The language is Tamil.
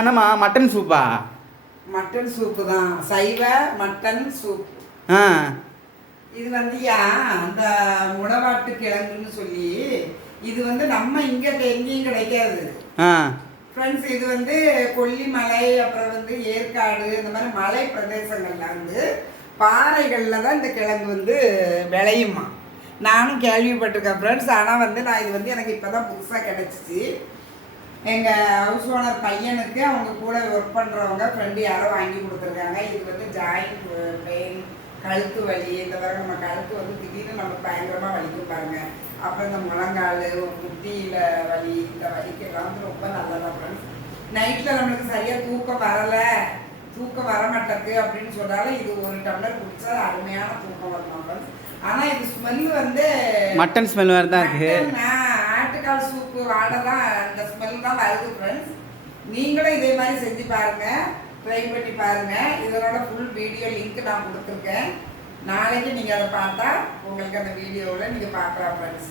என்னம்மா மட்டன் சூப்பா? மட்டன் சூப்பு தான், சைவ மட்டன் சூப். இது வந்துயா அந்த முடவாட்டு கிழங்குன்னு சொல்லி, இது வந்து நம்ம இங்கே எங்கேயும் கிடைக்காது ஃப்ரெண்ட்ஸ். இது வந்து கொல்லிமலை, அப்புறம் வந்து ஏற்காடு, இந்த மாதிரி மலை பிரதேசங்கள்ல வந்து பாறைகளில் தான் இந்த கிழங்கு வந்து விளையுமா. நானும் கேள்விப்பட்டிருக்கேன் ஃப்ரெண்ட்ஸ். ஆனால் வந்து நான் இது வந்து எனக்கு இப்போ தான் புதுசாக கிடச்சிச்சு. எங்கள் ஹவுஸ் ஓனர் பையனுக்கு அவங்க கூட ஒர்க் பண்ணுறவங்க ஃப்ரெண்டு யாரோ வாங்கி கொடுத்துருக்காங்க. இது வந்து ஜாயிண்ட் பெயின், கழுத்து வலி, இந்த மாதிரி நம்ம கழுத்து வந்து திடீர்னு நம்ம பயங்கரமாக வலிக்கும் பாருங்க. அப்புறம் இந்த முழங்கால், முட்டியில் வலி, இந்த வலிக்கெல்லாம் வந்து ரொம்ப நல்லதாக ஃப்ரெண்ட்ஸ். நைட்டில் நம்மளுக்கு சரியாக தூக்கம் வரலை, தூக்கம் வர மாட்டேங்குது அப்படின்னு சொன்னாலும் இது ஒரு டம்ளர் குடித்தா அருமையான தூக்கம் வரணும் ஃப்ரெண்ட்ஸ். ஆனால் இது ஸ்மெல்லு வந்து மட்டன் ஸ்மெல் மாதிரி தான் இருக்குது. ஆட்டுக்கால் சூப்பு வாடை தான், அந்த ஸ்மெல் தான் வருது ஃப்ரெண்ட்ஸ். நீங்களும் இதே மாதிரி செஞ்சு பாருங்கள், ட்ரை பண்ணி பாருங்கள். இதனோட ஃபுல் வீடியோ லிங்க் நான் கொடுத்துருக்கேன். நாளைக்கு நீங்கள் அதை பார்த்தா உங்களுக்கு அந்த வீடியோவில் நீங்கள் பார்க்கலாம் ஃப்ரெண்ட்ஸ்.